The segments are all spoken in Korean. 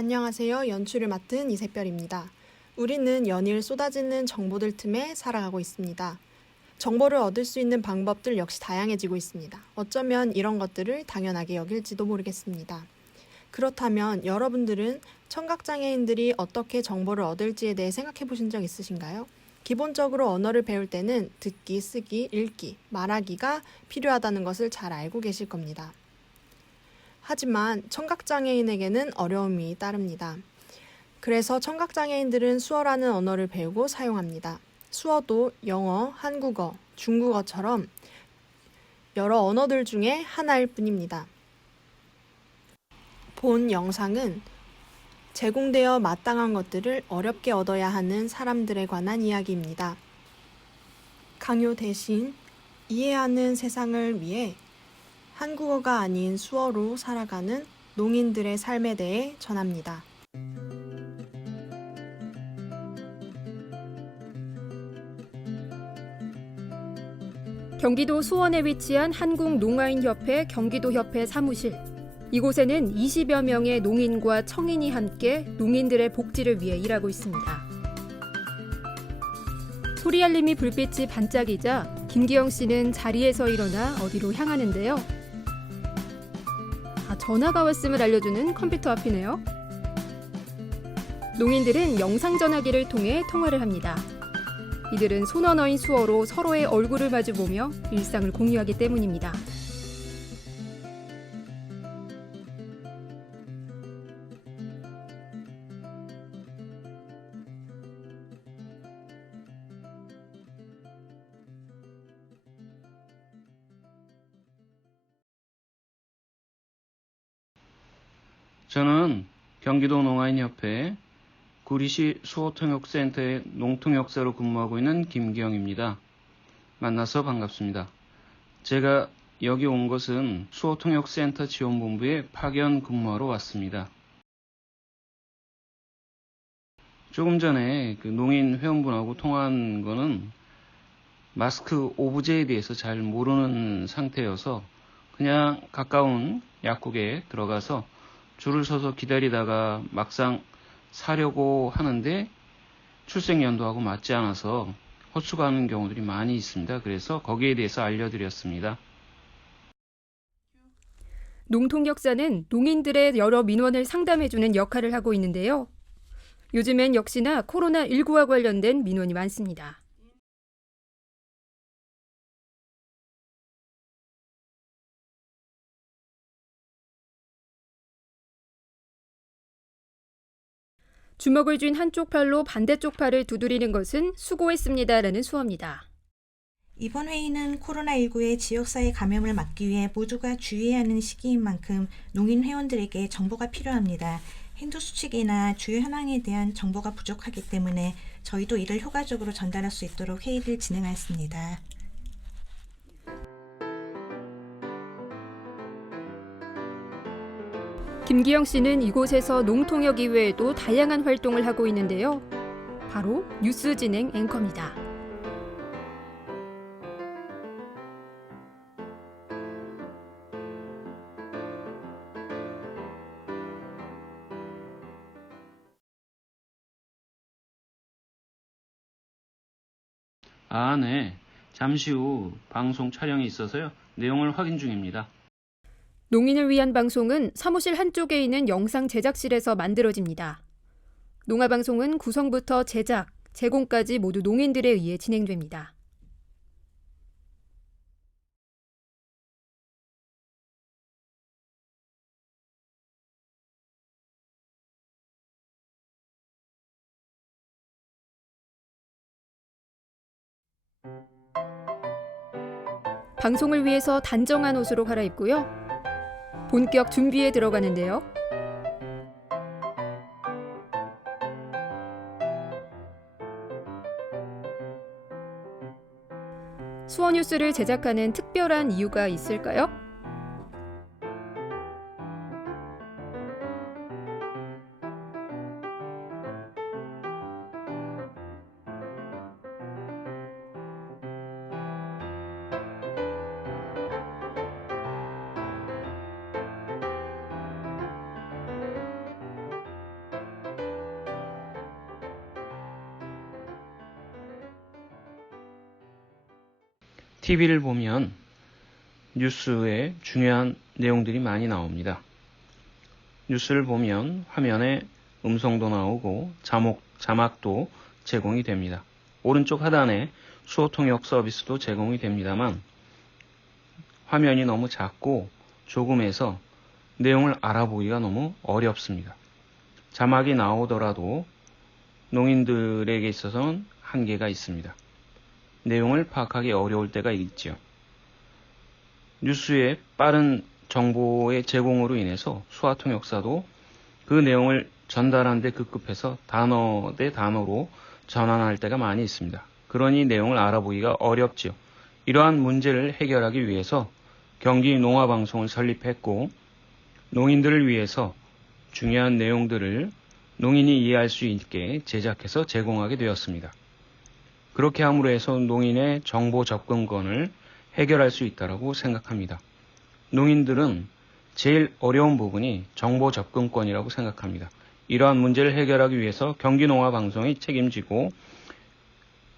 안녕하세요. 연출을 맡은 이세별입니다. 우리는 연일 쏟아지는 정보들 틈에 살아가고 있습니다. 정보를 얻을 수 있는 방법들 역시 다양해지고 있습니다. 어쩌면 이런 것들을 당연하게 여길지도 모르겠습니다. 그렇다면 여러분들은 청각장애인들이 어떻게 정보를 얻을지에 대해 생각해 보신 적 있으신가요? 기본적으로 언어를 배울 때는 듣기, 쓰기, 읽기, 말하기가 필요하다는 것을 잘 알고 계실 겁니다. 하지만 청각장애인에게는 어려움이 따릅니다. 그래서 청각장애인들은 수어라는 언어를 배우고 사용합니다. 수어도 영어, 한국어, 중국어처럼 여러 언어들 중에 하나일 뿐입니다. 본 영상은 제공되어 마땅한 것들을 어렵게 얻어야 하는 사람들에 관한 이야기입니다. 강요 대신 이해하는 세상을 위해 한국어가 아닌 수어로 살아가는 농인들의 삶에 대해 전합니다. 경기도 수원에 위치한 한국농아인협회 경기도협회 사무실. 이곳에는 20여 명의 농인과 청인이 함께 농인들의 복지를 위해 일하고 있습니다. 소리알림이 불빛이 반짝이자 김기영 씨는 자리에서 일어나 어디로 향하는데요. 전화가 왔음을 알려주는 컴퓨터 앞이네요. 농인들은 영상전화기를 통해 통화를 합니다. 이들은 손언어인 수어로 서로의 얼굴을 마주보며 일상을 공유하기 때문입니다. 저는 경기도 농아인협회 구리시 수어통역센터의 농통역사로 근무하고 있는 김기영입니다. 만나서 반갑습니다. 제가 여기 온 것은 수어통역센터 지원본부에 파견 근무하러 왔습니다. 조금 전에 농인 회원분하고 통화한 거는 마스크 오브제에 대해서 잘 모르는 상태여서 그냥 가까운 약국에 들어가서 줄을 서서 기다리다가 막상 사려고 하는데 출생연도하고 맞지 않아서 헛수고하는 경우들이 많이 있습니다. 그래서 거기에 대해서 알려드렸습니다. 농통역사는 농인들의 여러 민원을 상담해주는 역할을 하고 있는데요. 요즘엔 역시나 코로나19와 관련된 민원이 많습니다. 주먹을 쥔 한쪽 팔로 반대쪽 팔을 두드리는 것은 수고했습니다라는 수어입니다. 이번 회의는 코로나19의 지역사회 감염을 막기 위해 모두가 주의해야 하는 시기인 만큼 농인 회원들에게 정보가 필요합니다. 행동수칙이나 주요 현황에 대한 정보가 부족하기 때문에 저희도 이를 효과적으로 전달할 수 있도록 회의를 진행하였습니다. 김기영 씨는 이곳에서 농통역 이외에도 다양한 활동을 하고 있는데요. 바로 뉴스 진행 앵커입니다. 네. 잠시 후 방송 촬영이 있어서요. 내용을 확인 중입니다. 농인을 위한 방송은 사무실 한쪽에 있는 영상 제작실에서 만들어집니다. 농아방송은 구성부터 제작, 제공까지 모두 농인들에 의해 진행됩니다. 방송을 위해서 단정한 옷으로 갈아입고요. 본격 준비에 들어가는데요. 수어뉴스를 제작하는 특별한 이유가 있을까요? TV를 보면 뉴스에 중요한 내용들이 많이 나옵니다. 뉴스를 보면 화면에 음성도 나오고 자막도 제공이 됩니다. 오른쪽 하단에 수어 통역 서비스도 제공이 됩니다만 화면이 너무 작고 조금해서 내용을 알아보기가 너무 어렵습니다. 자막이 나오더라도 농인들에게 있어서는 한계가 있습니다. 내용을 파악하기 어려울 때가 있죠. 뉴스의 빠른 정보의 제공으로 인해서 수화통역사도 그 내용을 전달하는 데 급급해서 단어 대 단어로 전환할 때가 많이 있습니다. 그러니 내용을 알아보기가 어렵죠. 이러한 문제를 해결하기 위해서 경기 농화방송을 설립했고 농인들을 위해서 중요한 내용들을 농인이 이해할 수 있게 제작해서 제공하게 되었습니다. 그렇게 함으로 해서 농인의 정보 접근권을 해결할 수 있다고 생각합니다. 농인들은 제일 어려운 부분이 정보 접근권이라고 생각합니다. 이러한 문제를 해결하기 위해서 경기농화방송이 책임지고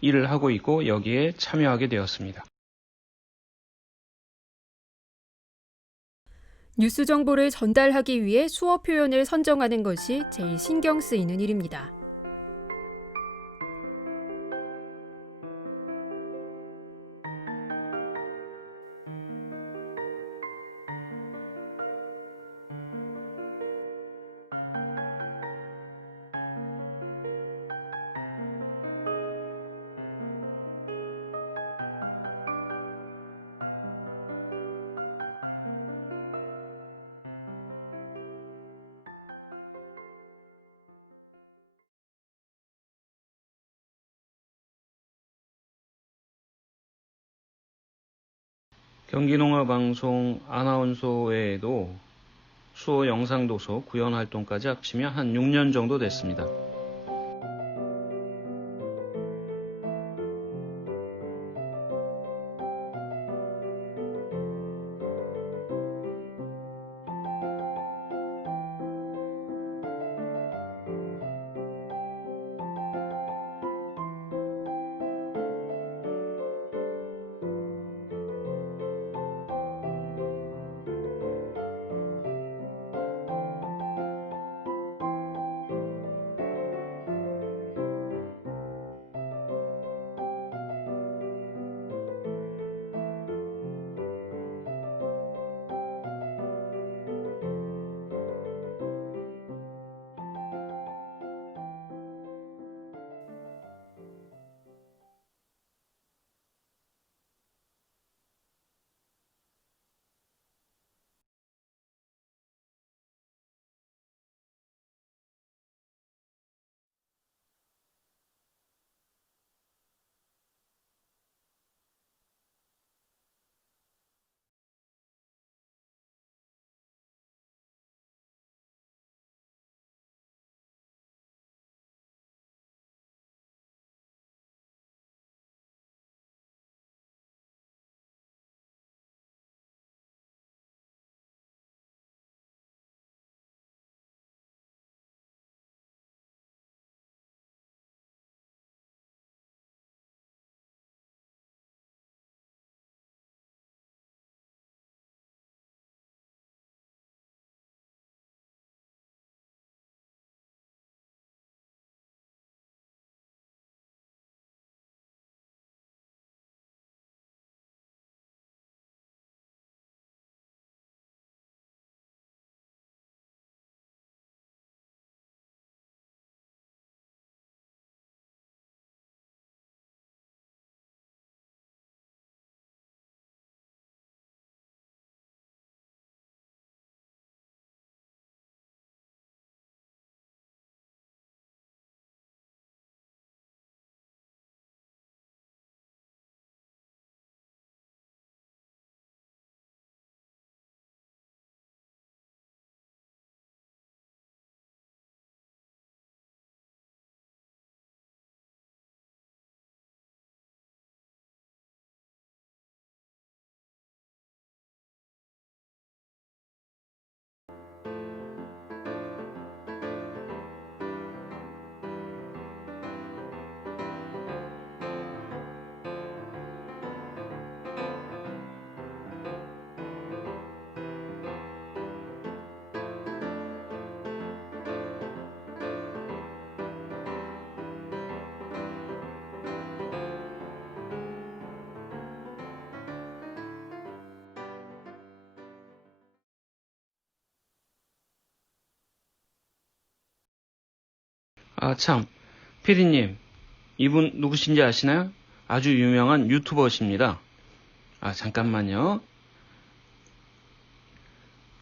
일을 하고 있고 여기에 참여하게 되었습니다. 뉴스 정보를 전달하기 위해 수어 표현을 선정하는 것이 제일 신경 쓰이는 일입니다. 경기농화방송 아나운서 외에도 수어 영상도서 구현 활동까지 합치면 한 6년 정도 됐습니다. 아, 참. 피디님, 이분 누구신지 아시나요? 아주 유명한 유튜버십니다. 아, 잠깐만요.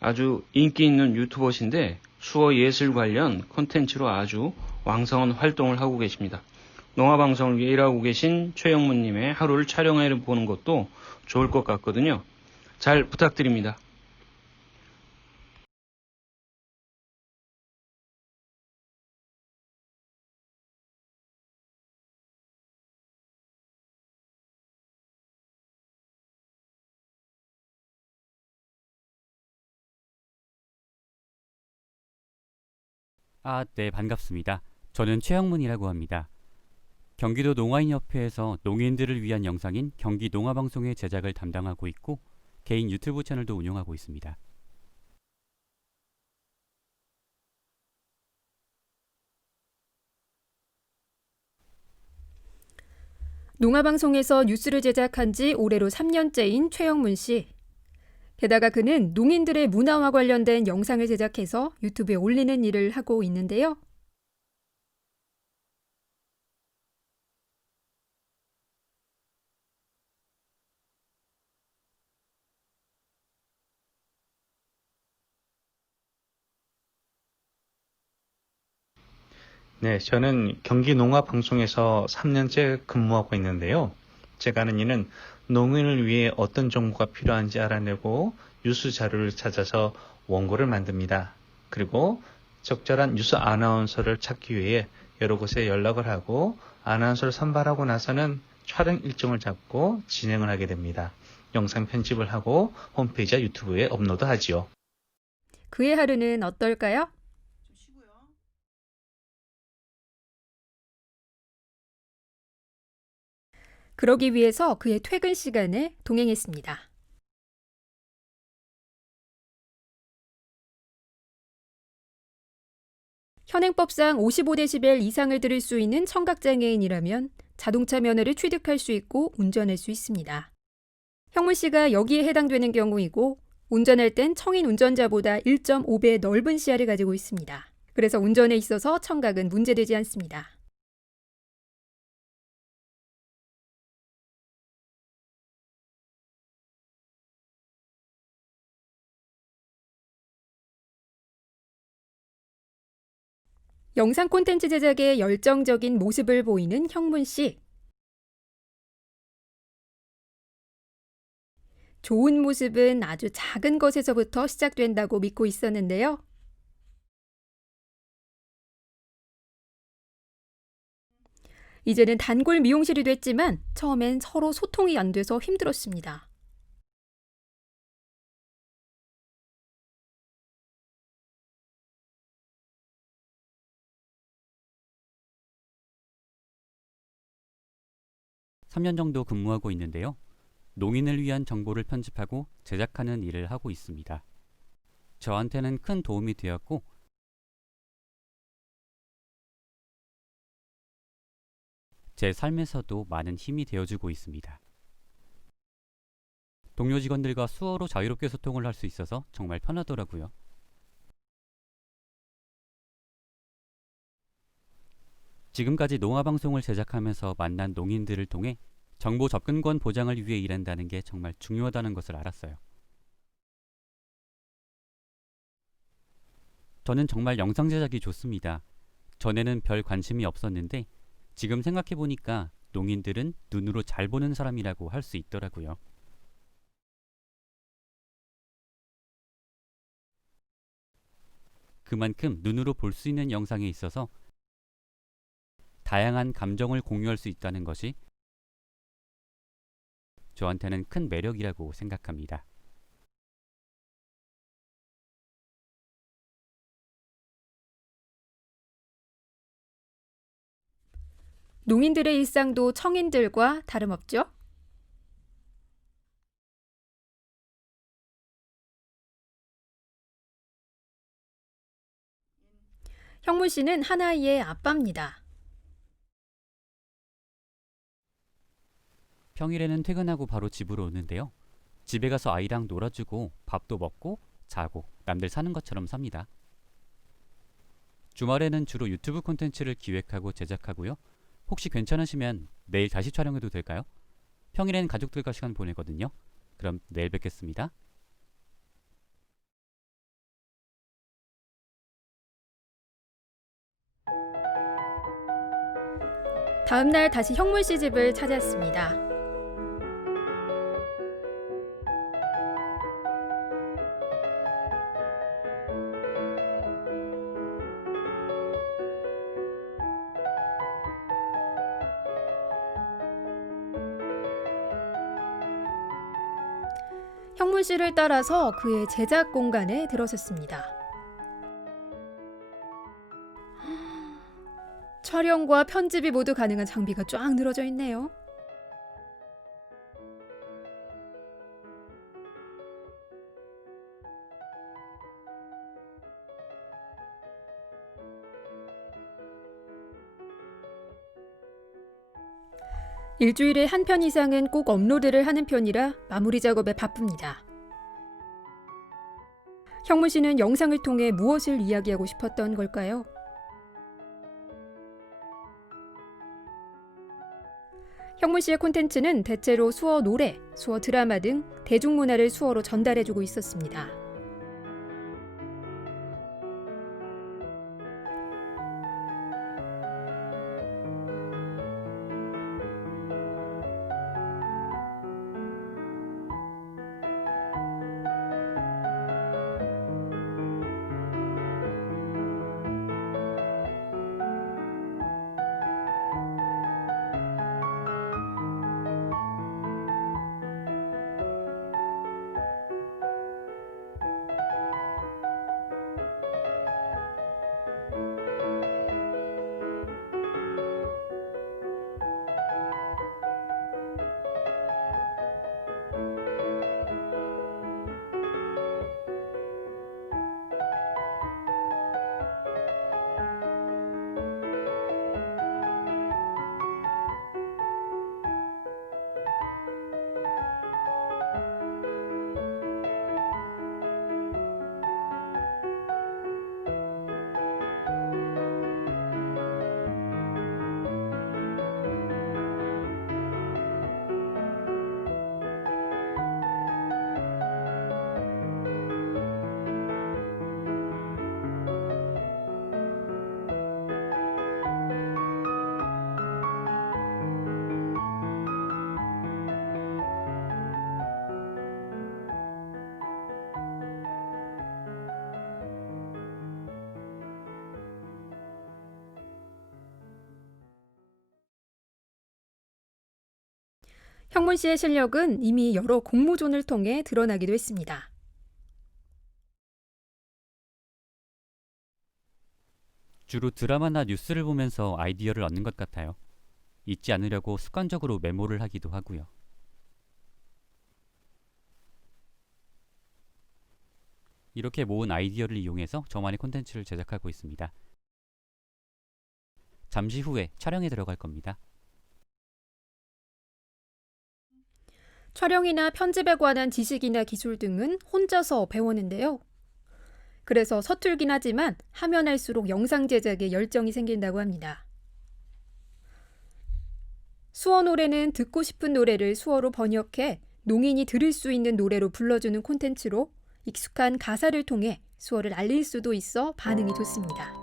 아주 인기 있는 유튜버신데 수어 예술 관련 콘텐츠로 아주 왕성한 활동을 하고 계십니다. 농아방송을 위해 일하고 계신 최영문님의 하루를 촬영해 보는 것도 좋을 것 같거든요. 잘 부탁드립니다. 네, 반갑습니다. 저는 최영문이라고 합니다. 경기도 농아인협회에서 농인들을 위한 영상인 경기 농아방송의 제작을 담당하고 있고 개인 유튜브 채널도 운영하고 있습니다. 농아방송에서 뉴스를 제작한 지 올해로 3년째인 최영문 씨. 게다가 그는 농인들의 문화와 관련된 영상을 제작해서 유튜브에 올리는 일을 하고 있는데요. 네, 저는 경기농아방송에서 3년째 근무하고 있는데요. 제가 하는 일은 농인을 위해 어떤 정보가 필요한지 알아내고 뉴스 자료를 찾아서 원고를 만듭니다. 그리고 적절한 뉴스 아나운서를 찾기 위해 여러 곳에 연락을 하고 아나운서를 선발하고 나서는 촬영 일정을 잡고 진행을 하게 됩니다. 영상 편집을 하고 홈페이지와 유튜브에 업로드하지요. 그의 하루는 어떨까요? 그러기 위해서 그의 퇴근 시간에 동행했습니다. 현행법상 55데시벨 이상을 들을 수 있는 청각장애인이라면 자동차 면허를 취득할 수 있고 운전할 수 있습니다. 형문 씨가 여기에 해당되는 경우이고 운전할 땐 청인 운전자보다 1.5배 넓은 시야를 가지고 있습니다. 그래서 운전에 있어서 청각은 문제되지 않습니다. 영상 콘텐츠 제작에 열정적인 모습을 보이는 형문 씨. 좋은 모습은 아주 작은 것에서부터 시작된다고 믿고 있었는데요. 이제는 단골 미용실이 됐지만 처음엔 서로 소통이 안 돼서 힘들었습니다. 삼 년 정도 근무하고 있는데요. 농인을 위한 정보를 편집하고 제작하는 일을 하고 있습니다. 저한테는 큰 도움이 되었고 제 삶에서도 많은 힘이 되어주고 있습니다. 동료 직원들과 수어로 자유롭게 소통을 할 수 있어서 정말 편하더라고요. 지금까지 농아방송을 제작하면서 만난 농인들을 통해 정보 접근권 보장을 위해 일한다는 게 정말 중요하다는 것을 알았어요. 저는 정말 영상 제작이 좋습니다. 전에는 별 관심이 없었는데 지금 생각해보니까 농인들은 눈으로 잘 보는 사람이라고 할 수 있더라고요. 그만큼 눈으로 볼 수 있는 영상에 있어서 다양한 감정을 공유할 수 있다는 것이 저한테는 큰 매력이라고 생각합니다. 농인들의 일상도 청인들과 다름없죠? 형문 씨는 한 아이의 아빠입니다. 평일에는 퇴근하고 바로 집으로 오는데요. 집에 가서 아이랑 놀아주고 밥도 먹고 자고 남들 사는 것처럼 삽니다. 주말에는 주로 유튜브 콘텐츠를 기획하고 제작하고요. 혹시 괜찮으시면 내일 다시 촬영해도 될까요? 평일엔 가족들과 시간 보내거든요. 그럼 내일 뵙겠습니다. 다음 날 다시 형문 씨 집을 찾았습니다. 형문 씨를 따라서 그의 제작 공간에 들어섰습니다. 촬영과 편집이 모두 가능한 장비가 쫙 늘어져 있네요. 일주일에 한 편 이상은 꼭 업로드를 하는 편이라 마무리 작업에 바쁩니다. 형문 씨는 영상을 통해 무엇을 이야기하고 싶었던 걸까요? 형문 씨의 콘텐츠는 대체로 수어 노래, 수어 드라마 등 대중문화를 수어로 전달해주고 있었습니다. 형문 씨의 실력은 이미 여러 공모전을 통해 드러나기도 했습니다. 주로 드라마나 뉴스를 보면서 아이디어를 얻는 것 같아요. 잊지 않으려고 습관적으로 메모를 하기도 하고요. 이렇게 모은 아이디어를 이용해서 저만의 콘텐츠를 제작하고 있습니다. 잠시 후에 촬영에 들어갈 겁니다. 촬영이나 편집에 관한 지식이나 기술 등은 혼자서 배웠는데요. 그래서 서툴긴 하지만 하면 할수록 영상 제작에 열정이 생긴다고 합니다. 수어 노래는 듣고 싶은 노래를 수어로 번역해 농인이 들을 수 있는 노래로 불러주는 콘텐츠로 익숙한 가사를 통해 수어를 알릴 수도 있어 반응이 좋습니다.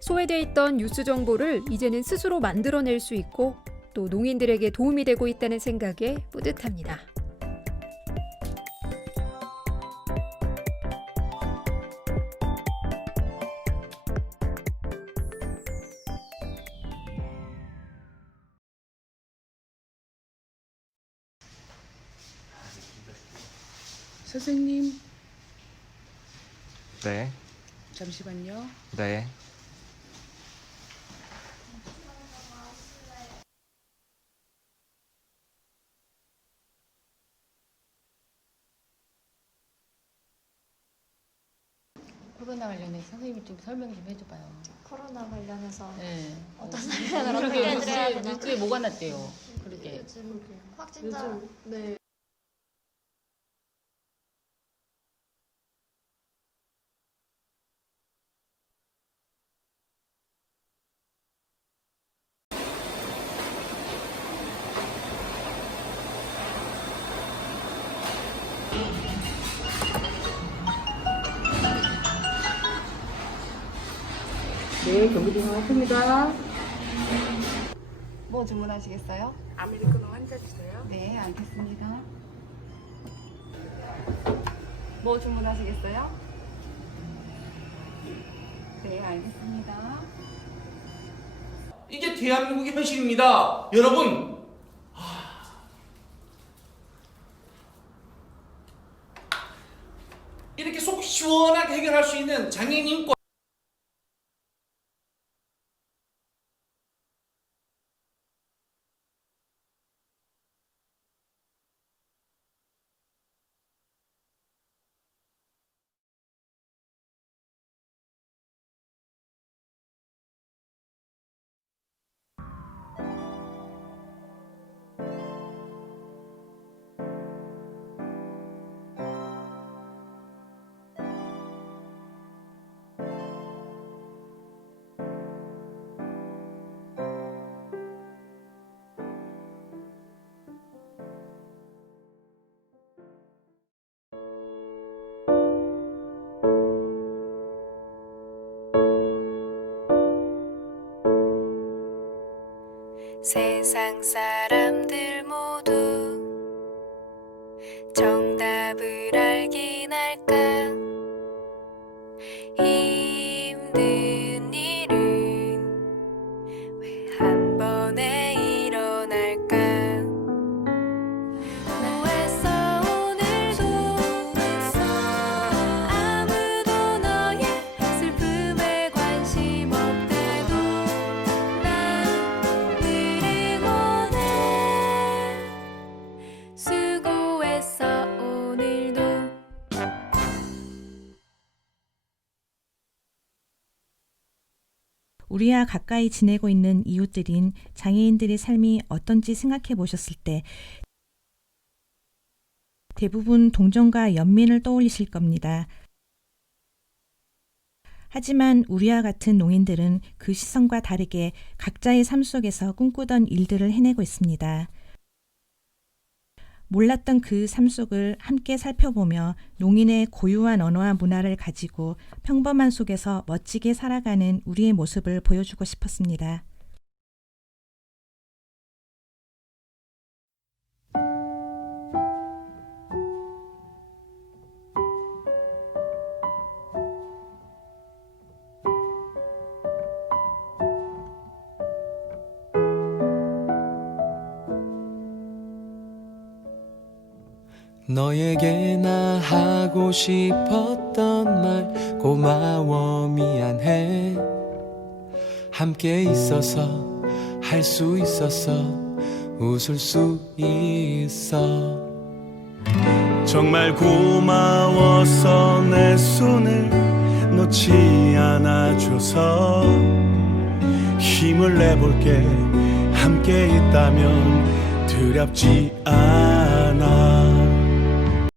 소외돼 있던 뉴스 정보를 이제는 스스로 만들어낼 수 있고 또 농인들에게 도움이 되고 있다는 생각에 뿌듯합니다. 선생님, 네, 잠시만요. 네. 코로나 관련해서 선생님이 좀 설명 좀 해줘봐요. 코로나 관련해서 네. 어떤 설명을 어떻게 그러게 해드려야 되나? 뉴스에 뭐가 났대요. 그러게. 요즘 확진자 네. 네, 경기도청 왔습니다. 뭐 주문하시겠어요? 아메리카노 한 잔 주세요. 네, 알겠습니다. 뭐 주문하시겠어요? 네, 알겠습니다. 이게 대한민국의 현실입니다. 여러분, 이렇게 속 시원하게 해결할 수 있는 장애인 인권 세상 사람들 모두 정답을 알긴 할까? 힘든 일은 왜 한 번에 일어날까? 후회했어 오늘도 아무도 너의 슬픔에 관심 없대도 난 늘 응원해. 수고했어 오늘도. 우리와 가까이 지내고 있는 이웃들인 장애인들의 삶이 어떤지 생각해 보셨을 때 대부분 동정과 연민을 떠올리실 겁니다. 하지만 우리와 같은 농인들은 그 시선과 다르게 각자의 삶 속에서 꿈꾸던 일들을 해내고 있습니다. 몰랐던 그 삶 속을 함께 살펴보며 농인의 고유한 언어와 문화를 가지고 평범한 속에서 멋지게 살아가는 우리의 모습을 보여주고 싶었습니다. 너에게 나 하고 싶었던 말 고마워 미안해 함께 있어서 할 수 있어서 웃을 수 있어 정말 고마워서 내 손을 놓지 않아줘서 힘을 내볼게 함께 있다면 두렵지 않아